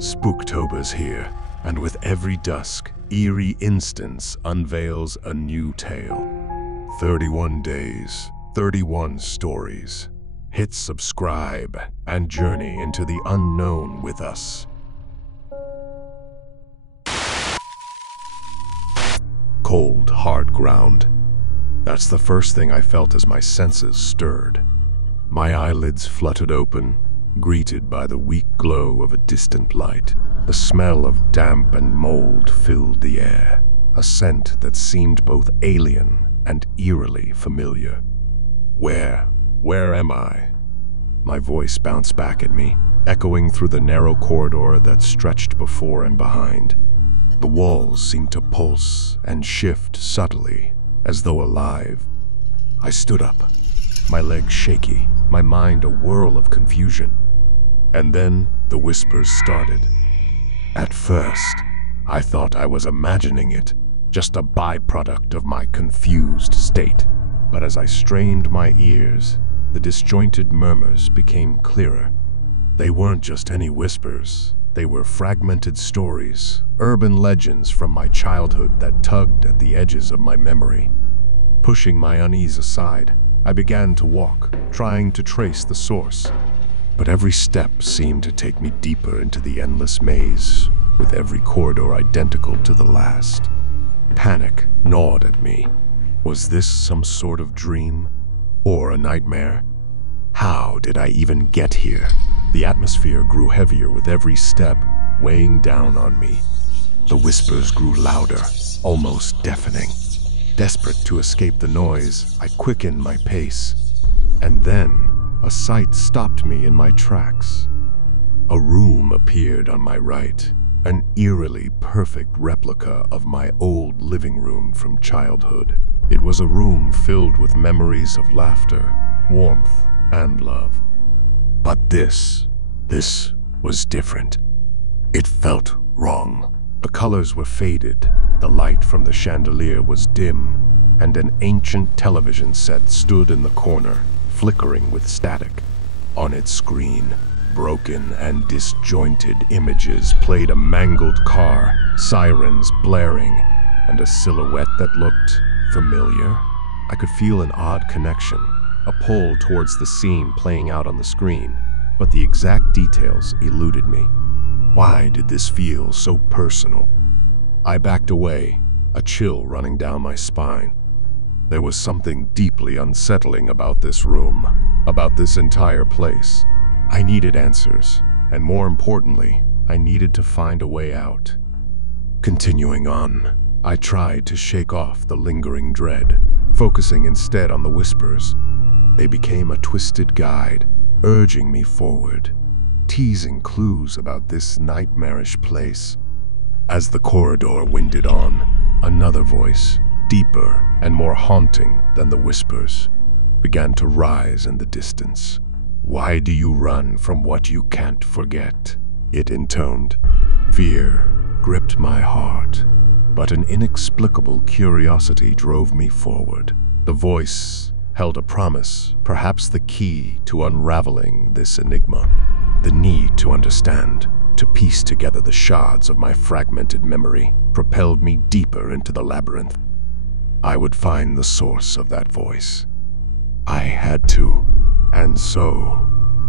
Spooktober's here, and with every dusk, Eerie Instants unveils a new tale. 31 days, 31 stories. Hit subscribe and journey into the unknown with us. Cold, hard ground. That's the first thing I felt as my senses stirred. My eyelids fluttered open, greeted by the weak glow of a distant light. The smell of damp and mold filled the air, a scent that seemed both alien and eerily familiar. Where am I? My voice bounced back at me, echoing through the narrow corridor that stretched before and behind. The walls seemed to pulse and shift subtly, as though alive. I stood up, my legs shaky, my mind a whirl of confusion. And then the whispers started. At first, I thought I was imagining it, just a byproduct of my confused state. But as I strained my ears, the disjointed murmurs became clearer. They weren't just any whispers. They were fragmented stories, urban legends from my childhood that tugged at the edges of my memory. Pushing my unease aside, I began to walk, trying to trace the source. But every step seemed to take me deeper into the endless maze, with every corridor identical to the last. Panic gnawed at me. Was this some sort of dream? Or a nightmare? How did I even get here? The atmosphere grew heavier with every step, weighing down on me. The whispers grew louder, almost deafening. Desperate to escape the noise, I quickened my pace. And then, a sight stopped me in my tracks. A room appeared on my right, an eerily perfect replica of my old living room from childhood. It was a room filled with memories of laughter, warmth, and love. But this was different. It felt wrong. The colors were faded, the light from the chandelier was dim, and an ancient television set stood in the corner, flickering with static. On its screen, broken and disjointed images played a mangled car, sirens blaring, and a silhouette that looked familiar. I could feel an odd connection, a pull towards the scene playing out on the screen, but the exact details eluded me. Why did this feel so personal? I backed away, a chill running down my spine. There was something deeply unsettling about this room, about this entire place. I needed answers, and more importantly, I needed to find a way out. Continuing on, I tried to shake off the lingering dread, focusing instead on the whispers. They became a twisted guide, urging me forward, teasing clues about this nightmarish place. As the corridor winded on, another voice, deeper and more haunting than the whispers, began to rise in the distance. "Why do you run from what you can't forget?" it intoned. Fear gripped my heart, but an inexplicable curiosity drove me forward. The voice held a promise, perhaps the key to unraveling this enigma. The need to understand, to piece together the shards of my fragmented memory, propelled me deeper into the labyrinth. I would find the source of that voice. I had to, and so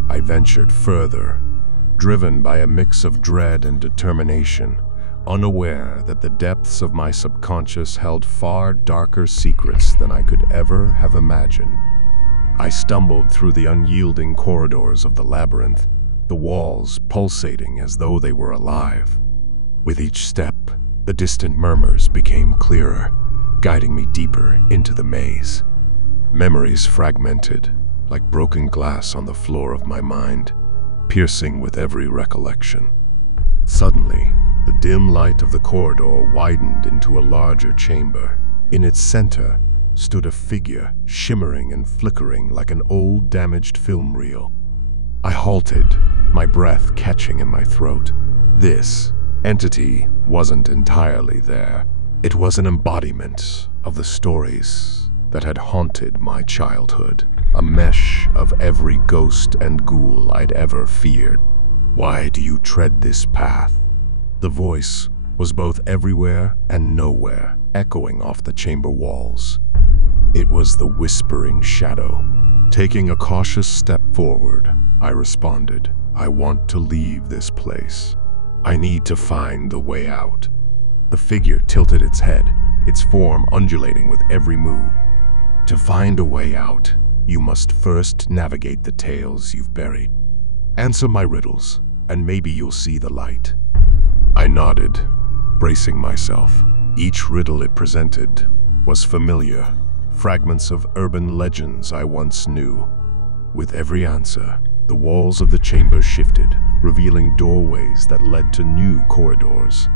I ventured further, driven by a mix of dread and determination, unaware that the depths of my subconscious held far darker secrets than I could ever have imagined. I stumbled through the unyielding corridors of the labyrinth, the walls pulsating as though they were alive. With each step, the distant murmurs became clearer, guiding me deeper into the maze. Memories fragmented, like broken glass on the floor of my mind, piercing with every recollection. Suddenly, the dim light of the corridor widened into a larger chamber. In its center stood a figure, shimmering and flickering like an old damaged film reel. I halted, my breath catching in my throat. This entity wasn't entirely there. It was an embodiment of the stories that had haunted my childhood, a mesh of every ghost and ghoul I'd ever feared. Why do you tread this path? The voice was both everywhere and nowhere, echoing off the chamber walls. It was the whispering shadow. Taking a cautious step forward, I responded, I want to leave this place. I need to find the way out. The figure tilted its head, its form undulating with every move. To find a way out, you must first navigate the tales you've buried. Answer my riddles, and maybe you'll see the light. I nodded, bracing myself. Each riddle it presented was familiar, fragments of urban legends I once knew. With every answer, the walls of the chamber shifted, revealing doorways that led to new corridors.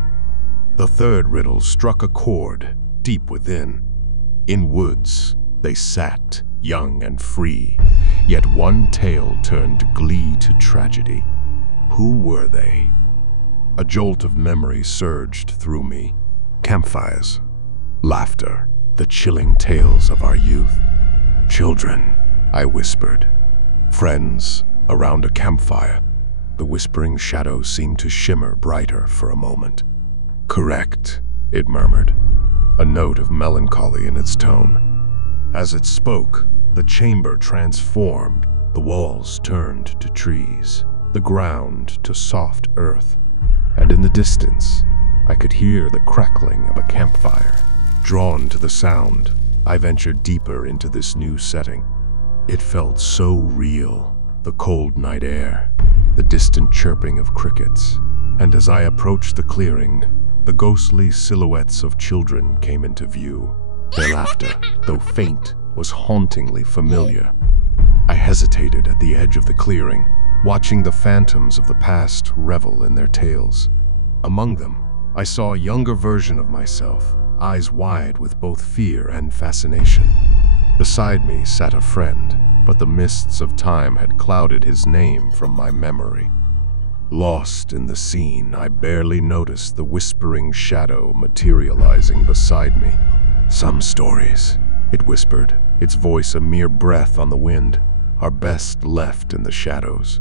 The third riddle struck a chord deep within. In woods, they sat, young and free, yet one tale turned glee to tragedy. Who were they? A jolt of memory surged through me. Campfires, laughter, the chilling tales of our youth. Children, I whispered. Friends, around a campfire. The whispering shadow seemed to shimmer brighter for a moment. Correct, it murmured, a note of melancholy in its tone. As it spoke, the chamber transformed. The walls turned to trees, the ground to soft earth, and in the distance, I could hear the crackling of a campfire. Drawn to the sound, I ventured deeper into this new setting. It felt so real, the cold night air, the distant chirping of crickets, and as I approached the clearing, the ghostly silhouettes of children came into view. Their laughter, though faint, was hauntingly familiar. I hesitated at the edge of the clearing, watching the phantoms of the past revel in their tales. Among them, I saw a younger version of myself, eyes wide with both fear and fascination. Beside me sat a friend, but the mists of time had clouded his name from my memory. Lost in the scene, I barely noticed the whispering shadow materializing beside me. Some stories, it whispered, its voice a mere breath on the wind, are best left in the shadows.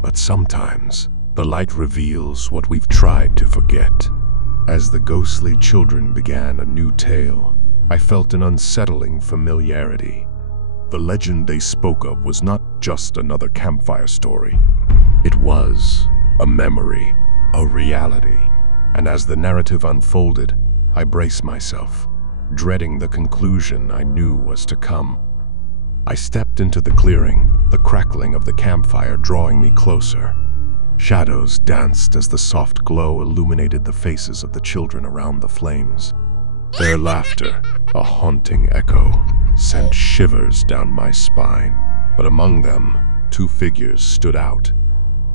But sometimes, the light reveals what we've tried to forget. As the ghostly children began a new tale, I felt an unsettling familiarity. The legend they spoke of was not just another campfire story. It was a memory, a reality. And as the narrative unfolded, I braced myself, dreading the conclusion I knew was to come. I stepped into the clearing, the crackling of the campfire drawing me closer. Shadows danced as the soft glow illuminated the faces of the children around the flames. Their laughter, a haunting echo, sent shivers down my spine. But among them, two figures stood out.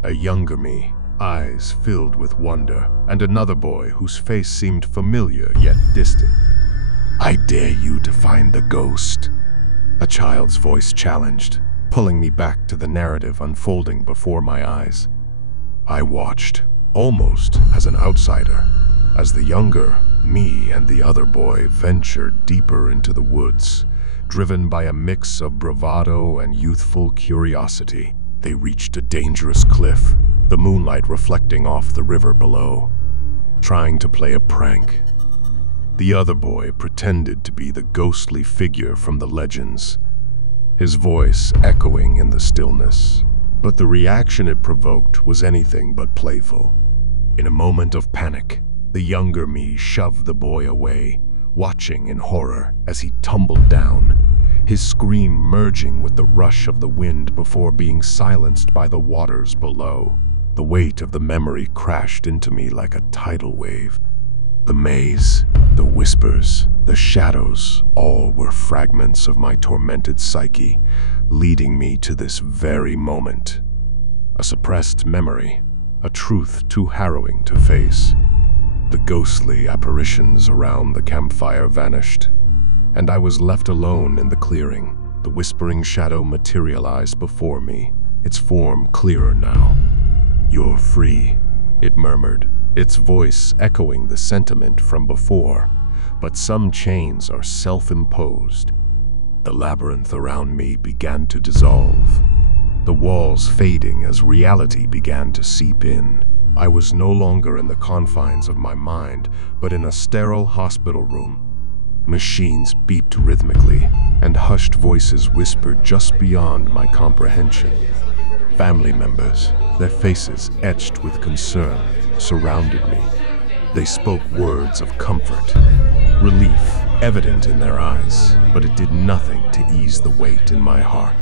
A younger me, eyes filled with wonder, and another boy whose face seemed familiar yet distant. I dare you to find the ghost, a child's voice challenged, pulling me back to the narrative unfolding before my eyes. I watched, almost as an outsider, as the younger me and the other boy ventured deeper into the woods, driven by a mix of bravado and youthful curiosity. They reached a dangerous cliff, the moonlight reflecting off the river below, trying to play a prank. The other boy pretended to be the ghostly figure from the legends, his voice echoing in the stillness. But the reaction it provoked was anything but playful. In a moment of panic, the younger me shoved the boy away, watching in horror as he tumbled down, his scream merging with the rush of the wind before being silenced by the waters below. The weight of the memory crashed into me like a tidal wave. The maze, the whispers, the shadows, all were fragments of my tormented psyche, leading me to this very moment. A suppressed memory, a truth too harrowing to face. The ghostly apparitions around the campfire vanished, and I was left alone in the clearing. The whispering shadow materialized before me, its form clearer now. "You're free," it murmured, its voice echoing the sentiment from before. But some chains are self-imposed. The labyrinth around me began to dissolve. the walls fading as reality began to seep in. I was no longer in the confines of my mind, but in a sterile hospital room. Machines beeped rhythmically, and hushed voices whispered just beyond my comprehension. Family members, their faces etched with concern, surrounded me. They spoke words of comfort, relief evident in their eyes, but it did nothing to ease the weight in my heart.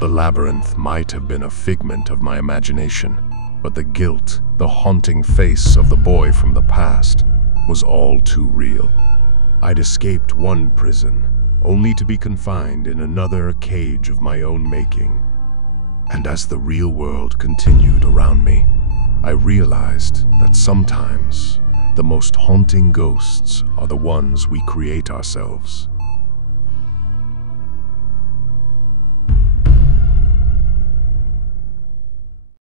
The labyrinth might have been a figment of my imagination, but the guilt, the haunting face of the boy from the past, was all too real. I'd escaped one prison, only to be confined in another cage of my own making. And as the real world continued around me, I realized that sometimes the most haunting ghosts are the ones we create ourselves.